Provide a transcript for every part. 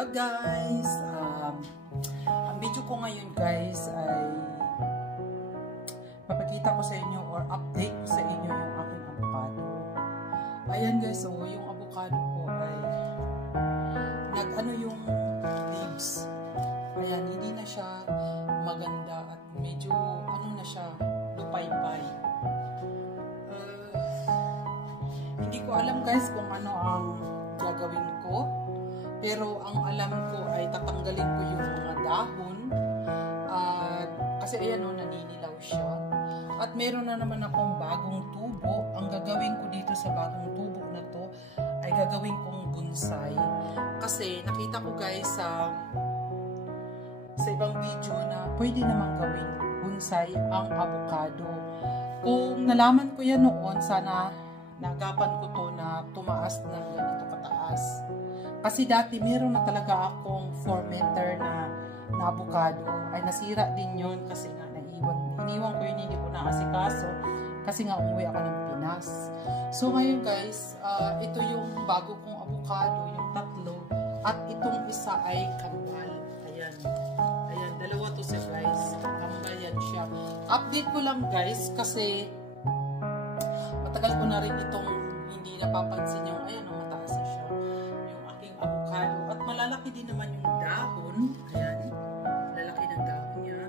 Hello guys! Ang video ko ngayon guys ay papakita ko sa inyo or update ko sa inyo yung aking avocado. Ayan guys, so yung avocado ko ay nag-ano yung leaves. Ayan, hindi na siya maganda at medyo ano na siya, lupay-pay. Hindi ko alam guys kung ano ang gagawin ko. Pero ang alam ko ay tatanggalin ko yung mga dahon. Kasi ayan o, naninilaw siya. At meron na naman akong bagong tubo. Ang gagawin ko dito sa bagong tubo na to ay gagawin kong bonsai. Kasi nakita ko guys sa ibang video na pwede namang gawin bonsai ang avocado. Kung nalaman ko yan noon, sana nagapan ko to na tumaas ng ganito kataas. Kasi dati meron na talaga akong 4 meter na avocado. Ay nasira din yun kasi nga iniwan ko yun, hindi ko naasikaso. Kasi nga umuwi ako ng Pinas. So ngayon guys, ito yung bago kong avocado, yung tatlo. At itong isa ay kambal. Ayan. Ayan, dalawa to siya guys. Kambal yan siya. Update ko lang guys kasi matagal ko na rin itong hindi napapansin yung ayan o, mataas na siya. Yung aking avocado. At malalaki din naman yung dahon. Ayan. Malalaki ng dahon niya.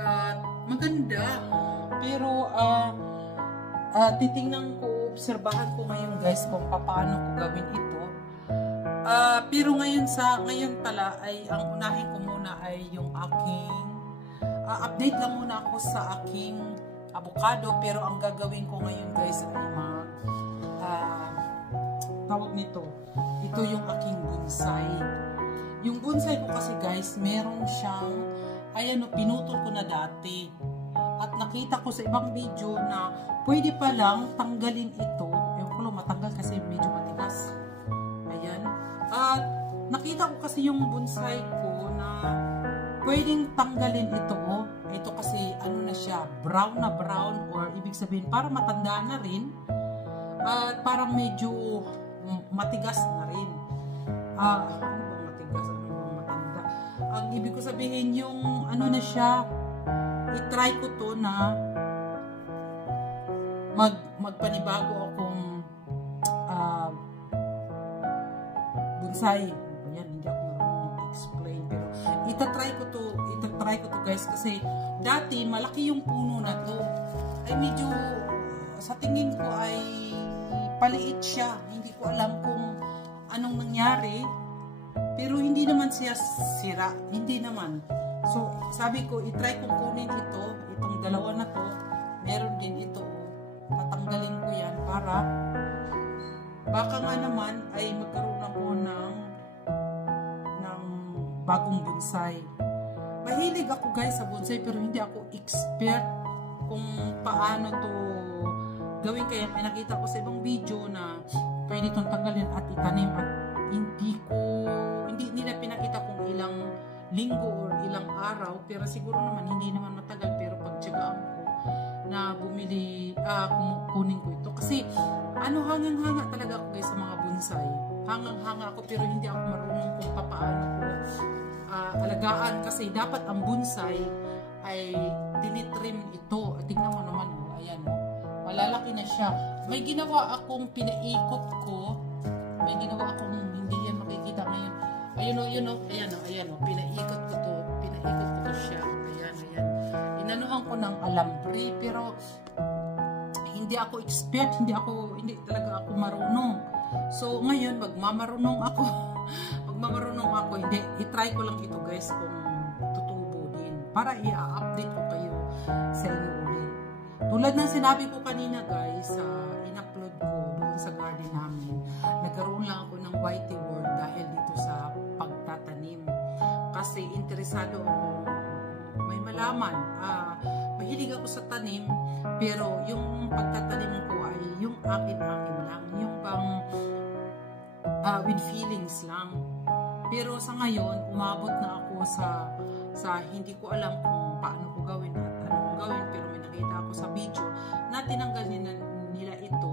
At maganda. Pero titingnan ko, obserbahan ko ngayon guys kung paano ko gawin ito. Pero ngayon pala ay ang unahin ko muna ay yung aking update lang muna ako sa aking avocado. Pero ang gagawin ko ngayon guys ay tawag nito. Ito yung aking bonsai. Yung bonsai ko kasi guys, meron siyang, ayan o, pinutol ko na dati. At nakita ko sa ibang video na pwede pa lang tanggalin ito. Yung ko lang matanggal kasi medyo matigas. Ayan. At nakita ko kasi yung bonsai ko na pwedeng tanggalin ito. Oh. Ito kasi ano na siya, brown na brown, or ibig sabihin para matanda na rin. At parang medyo matigas na rin. Ano bang matigas? Ano bang matanda? Ang ibig ko sabihin yung ano na siya, i-try ko to na magpanibago akong bonsai. Ayan, hindi ako marunong explain pero itatry ko to guys kasi dati malaki yung puno na to. Ay medyo sa tingin ko ay paliit siya. Hindi ko alam kung anong nangyari. Pero hindi naman siya sira. Hindi naman. So, sabi ko, itry kong kunin ito. Itong dalawa na to. Meron din ito. Tatanggalin ko yan para baka nga naman ay magkaroon ako ng bagong bonsai. Mahilig ako guys sa bonsai pero hindi ako expert kung paano to gawin. Kaya may nakita ko sa ibang video na pwede itong tanggalin at itanim at hindi nila pinakita kung ilang linggo or ilang araw, pero siguro naman hindi naman matagal. Pero pagtsagaan ko na bumili, kunin ko ito kasi hangang-hanga talaga ako guys sa mga bonsai. Hangang-hanga ako pero hindi ako marunong kung paano ko alagaan kasi dapat ang bonsai ay tinitrim ito. Tingnan mo naman, ayan o. Malalaki na siya. May ginawa akong pinaikot ko. May ginawa akong hindi yan makikita ngayon. Ayan o. Pinaikot ko to siya. Ayan. Inanuhan ko ng alambre. Pero, hindi ako expert. Hindi talaga ako marunong. So, ngayon, magmamarunong ako. Hindi, itry ko lang ito guys kung tutubo din. Para i-update ko kayo sa inyo ulit. Tulad ng sinabi ko kanina guys, in-upload ko doon sa garden namin, nagkaroon lang ako ng whitey word dahil dito sa pagtatanim. Kasi interesado ako, may malaman. Mahilig ako sa tanim, pero yung pagtatanim ko ay yung akin-akin lang. Yung pang with feelings lang. Pero sa ngayon, umabot na ako sa hindi ko alam kung paano ko gawin at anong gawin. Pero may nakita ako sa video na tinanggal nila ito.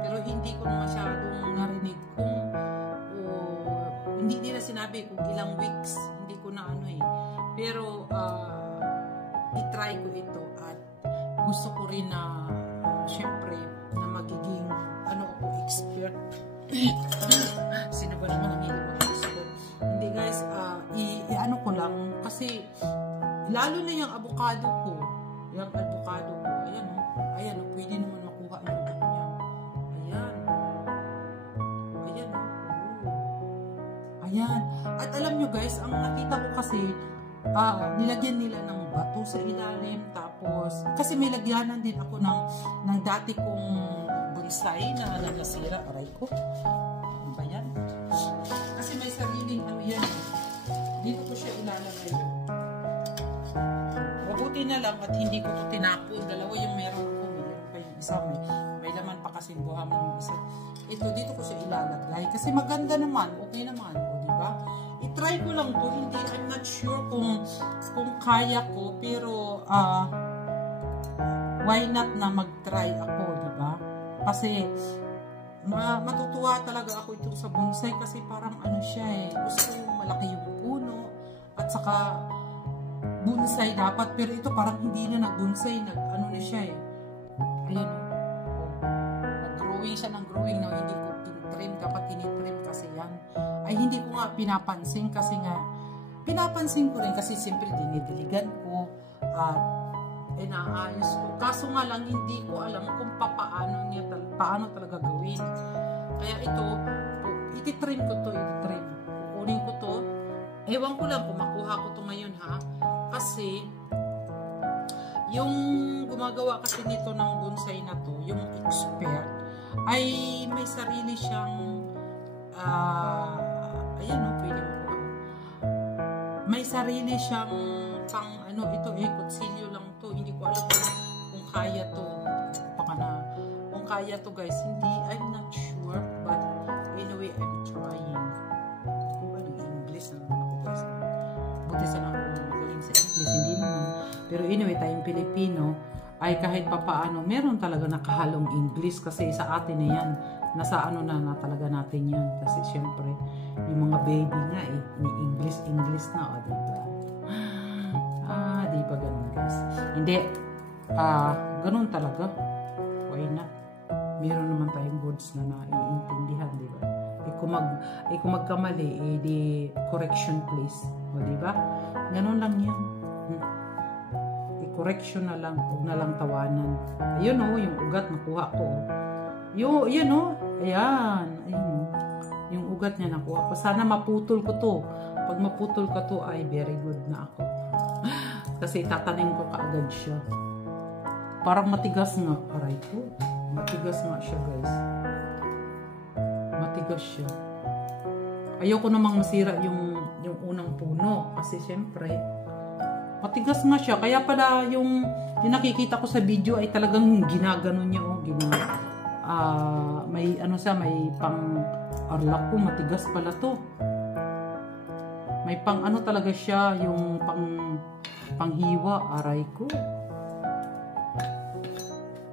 Pero hindi ko masyadong narinig kung hindi nila sinabi itry ko ito at gusto ko rin na syempre na magiging ako expert. Sino ba naman ang hindi mag-expert? Hindi guys, i-ano ko lang kasi lalo na yung avocado ko. Ayan pwede naman makuha yung ano niya. Ayan. At alam nyo guys, ang nakita ko kasi nilagyan nila ng bato sa ilalim, tapos kasi may lagyanan din ako ng dati kong bonsai na nasira, aray ko. Ano ba yan? Kasi may sariling ano yan. Dito ko siya ilalagay. Mabuti na lang at hindi ko ito tinapon. Dalawa yung meron ko. Meron pa yung isa. May laman pa kasi buhangin yung isa. Ito, dito ko siya ilalagay. Kasi maganda naman. Okay naman. O, diba? I-try ko lang to. Hindi, I'm not sure kung kaya ko. Pero, why not na mag-try ako, diba? Kasi, matutuwa talaga ako ito sa bonsai kasi parang ano siya eh. Gusto yung malaki yung puno. At saka, bonsai dapat. Pero ito parang hindi na nag-bonsai. Ano na siya eh. Ayan. Nag-growing siya ng growing na hindi ko trim. Dapat tinitrim kasi yan. Ay hindi ko nga pinapansin kasi nga pinapansin ko rin kasi siyempre dinidiligan ko at inaayos ko. Kaso nga lang hindi ko alam kung paano talaga gawin. Kaya ito, ititrim ko to, kukunin ko to. Ewan ko lang kung makuha ko to ngayon ha. Kasi yung gumagawa kasi nito ng bonsai na to, yung expert, ay may sarili siyang ayan o, pwede mo may sarili siyang pang ano, ito kutsilyo lang to, hindi ko alam kung kaya to, kung kaya to guys, hindi, I'm not sure, but anyway, I'm trying. Kung ano, English na naman ako guys, buti sana ako magaling sa English, hindi naman, pero anyway, tayong Pilipino ay kahit papaano, meron talaga nakahalong English kasi sa atin na yan, nasa ano na talaga natin yan, kasi syempre yung mga baby nga ni English na, o diba? Di ba ganun guys? Hindi, ganun talaga, why not? Meron naman tayong words na naiintindihan, diba? Kung magkamali, di correction please, o diba? Ganun lang yan. Correction na lang, huwag na lang tawanan. Ayun o, yung ugat nakuha ko. Yan o, ayan. Yung ugat niya nakuha ko. Sana maputol ko to. Pag maputol ko to, ay very good na ako. Kasi tatanim ko kaagad siya. Parang matigas nga. Aray ko. Matigas nga siya guys. Matigas siya. Ayoko namang masira yung unang puno. Kasi syempre, matigas nga siya. Kaya pala yung nakikita ko sa video ay talagang ginaganon niya. May ano siya, may pang arlak ko, matigas pala to. May pang ano talaga siya, yung panghiwa, aray ko.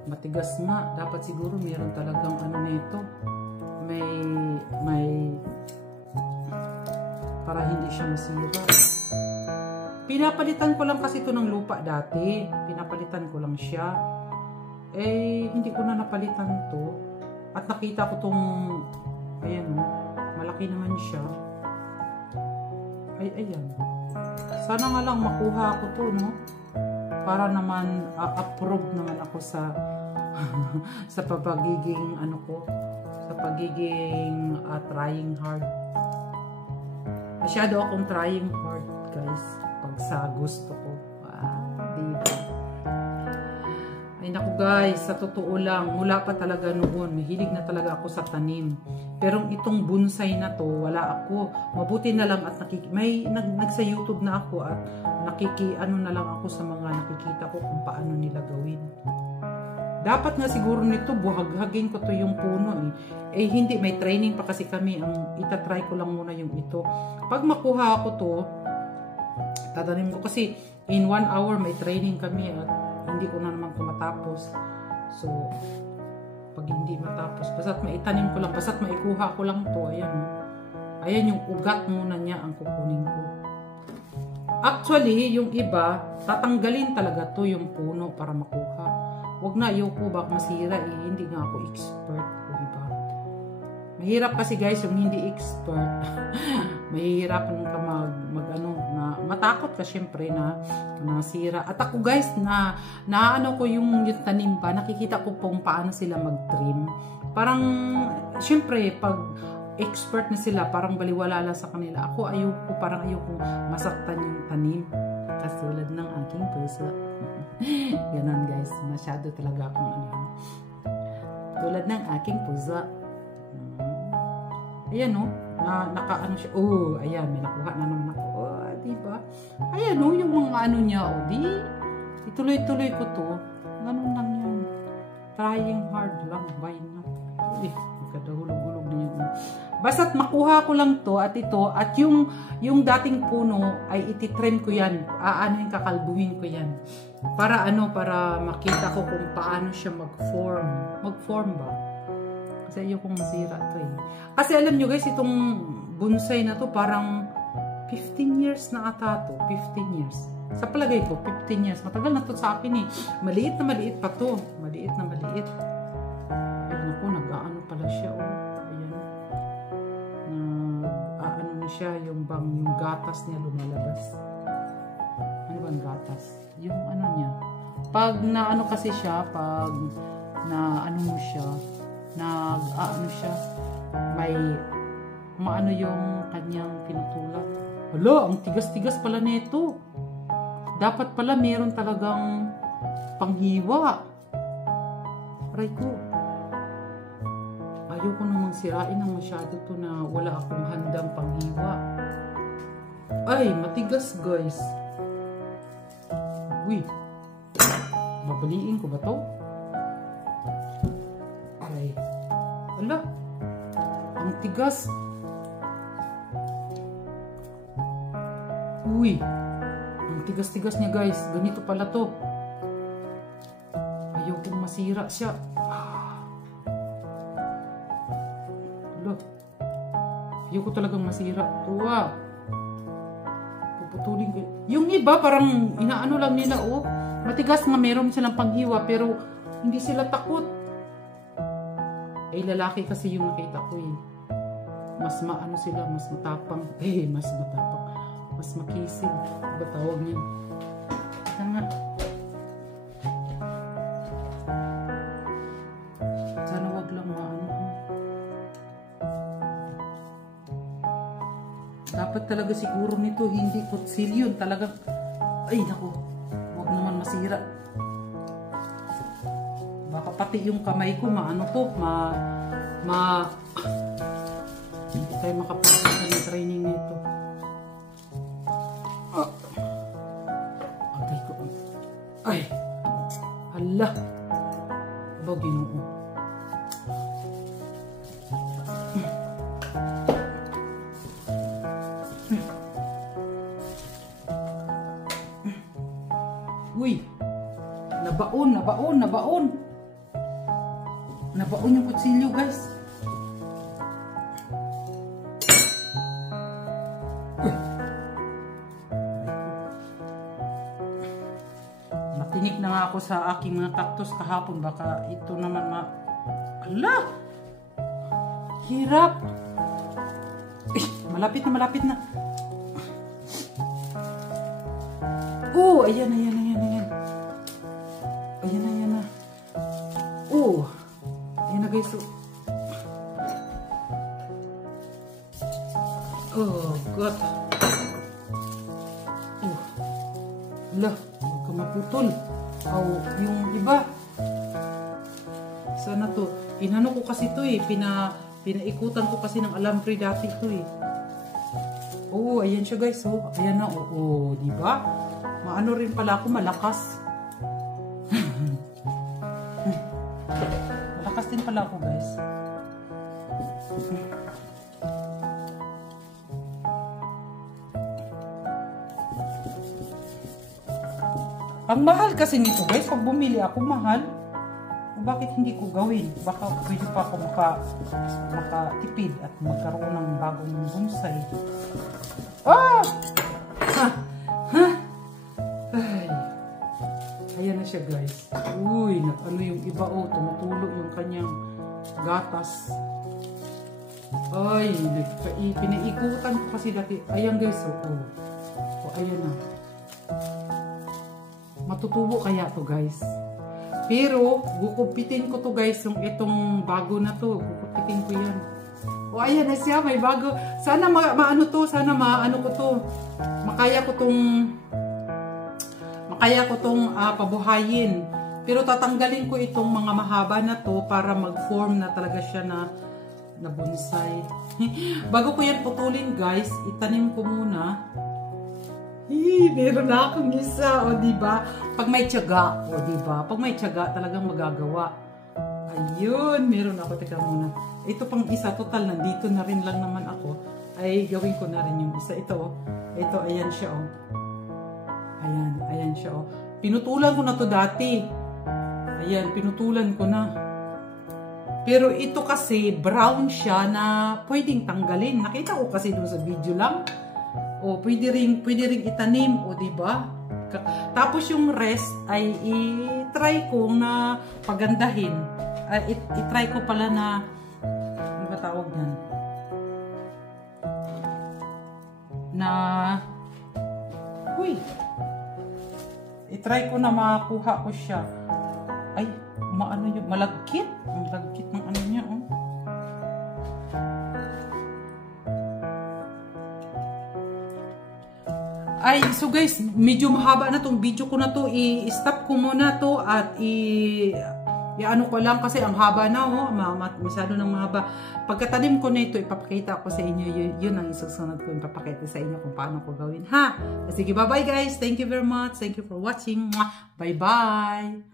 Matigas nga. Dapat siguro meron talagang ano nito. May para hindi siya masira. Pinapalitan ko lang kasi ito ng lupa dati. Pinapalitan ko lang siya. Hindi ko na napalitan to. At nakita ko tong, ayan o, malaki naman siya. Ayan. Sana nga lang makuha ko to, no? Para naman, approve naman ako sa, sa pagiging, ano ko, sa pagiging trying hard. Masyado akong trying hard, guys. Pag sa gusto ko. Diba? Ay naku guys, sa totoo lang, mula pa talaga noon, mahilig na talaga ako sa tanim. Pero itong bonsai na to, wala ako. Mabuti na lang at nagsa YouTube na ako at ano na lang ako sa mga nakikita ko kung paano nila gawin. Dapat nga siguro nito, buhaghagin ko to yung puno hindi, may training pa kasi kami. Itatry ko lang muna yung ito. Pag makuha ako to, tatanim ko kasi in 1 hour may training kami at hindi ko na naman ito matapos. So, pag hindi matapos, basta't maitanim ko lang, basta't maikuha ko lang to, ayan yung ugat muna niya ang kukunin ko. Actually, yung iba, tatanggalin talaga to yung puno para makuha. Huwag na, ayoko baka masira eh. Hindi nga ako expert. O diba? Mahirap kasi guys, yung hindi expert. Mahihirapan ka na matakot ka syempre na nasira. At ako guys, na ano ko yung tanim pa, nakikita ko kung paano sila mag-trim. Parang, syempre, pag expert na sila, parang baliwala lang sa kanila. Ako, parang ayoko masaktan yung tanim. Kasulad ng aking puso. Ganon guys, masyado talaga akong tulad ng aking puso. Ayan o, nakaano siya. Oh, ayan, may nakuha na naman ako. Oh, diba? Ayan o, yung mga ano niya, oh, ituloy-tuloy ko to. Ganun lang yan. Trying hard lang, why not? Magkadahulog-hulog na yun. Basta't makuha ko lang to at ito, at yung dating puno ay ititrim ko yan. Kakalbuhin ko yan. Para makita ko kung paano siya mag-form. Mag-form ba? Kasi ayokong masira ito eh. Kasi alam nyo guys, itong bonsai na to parang 15 years na ata to. 15 years. Sa palagay ko, 15 years. Matagal na to sa akin eh. Maliit na maliit pa to. Maliit na maliit. Ay naku, nag-aano pala siya oh. Ayan. Ano na siya, yung gatas niya lumalabas. Ano bang gatas? Yung ano niya. Pag naano kasi siya, pag na ano mo siya, siya, may maano yung kanyang pinutulak. Hala, ang tigas-tigas pala nito. Dapat pala meron talagang panghiwa. Aray ko. Ayoko namang sirain ng masyado to na wala akong handang panghiwa. Ay, matigas guys. Uy. Babaliin ko ba to? Ala, ang tigas. Uy, ang tigas-tigas niya guys. Ganito pala to. Ayaw kong masira siya. Ala, ayaw ko talagang masira. Tuwa. Puputulin ko. Yung iba parang inaano lang nila oh. Matigas nga, meron silang panghiwa pero hindi sila takot. Eh, lalaki kasi yung nakita ko eh. Mas maano sila, mas matapang. Mas matapang. Mas makisig. Ba tawag niya? Ito nga. Sana wag lang maano. Dapat talaga siguro nito, hindi kutsilyon. Talaga, ay naku. Wag naman masira. Baka pati yung kamay ko, maano to, hindi tayo makapagpunta ng training nito. Agay ko. Ay! Hala! Aba, Ginoo. Uy! Nabaon! Nabaon yung kutsilyo guys. Natingik na nga ako sa aking mga cactus kahapon. Baka ito naman Ala! Hirap! Malapit na. Oh! Ayan. Ayan na. Oh! Ayan na guys. Oh God. Ala, huwag ka maputol. Yung iba. Sana to. Inano ko kasi to eh. Pinaikutan ko kasi ng alambre dati to eh. Oh, ayan siya guys. Oh, ayan na. Oh, diba? Maano rin pala ako, malakas. Malakas din pala ako guys. Ang mahal kasi nito guys, pag bumili ako mahal, bakit hindi ko gawin? Baka pwede pa ako makatipid at magkaroon ng bagong bonsai. Ah! Ayan na siya guys. Uy, ano yung iba oh, tumutulo yung kanyang gatas. Ay, pinaikutan ko kasi dati. Ayan guys, oh, ayan na. Matutubo kaya to guys. Pero, gukupitin ko to guys, yung itong bago na to. Gukupitin ko yan. O, ayan na siya, may bago. Sana maano to, sana maano ko to. Makaya ko tong pabuhayin. Pero tatanggalin ko itong mga mahaba na to para mag-form na talaga siya na bonsai. Bago ko yan putulin guys, itanim ko muna. Meron na akong isa, o diba? Pag may tiyaga, o diba? Pag may tiyaga, talagang magagawa. Ayun, meron ako. Teka muna. Ito pang isa, total, nandito na rin lang naman ako. Ay, gawin ko na rin yung isa. Ito, ayan siya, oh. Ayan siya, oh. Pinutulan ko na to dati. Ayan, pinutulan ko na. Pero ito kasi, brown siya na pwedeng tanggalin. Nakita ko kasi doon sa video lang. O, pwede ring itanim, o diba? Tapos yung rest ay i-try ko na pagandahin. I-try ko pala na, ano ba tawag yan? I-try ko na makakuha ko siya. Ay, maano yun? Malagkit. Ang lagkit ng ano niya, oh. Ay, so guys, medyo mahaba na tong video ko na to. I-stop ko muna to at ano ko lang kasi ang haba na, oh. Masyado nang mahaba. Pagkatanim ko na ito, ipapakita ko sa inyo. Yun ang isusunod ko. Ipapakita sa inyo kung paano ko gawin, ha? Sige, bye-bye guys. Thank you very much. Thank you for watching. Bye-bye.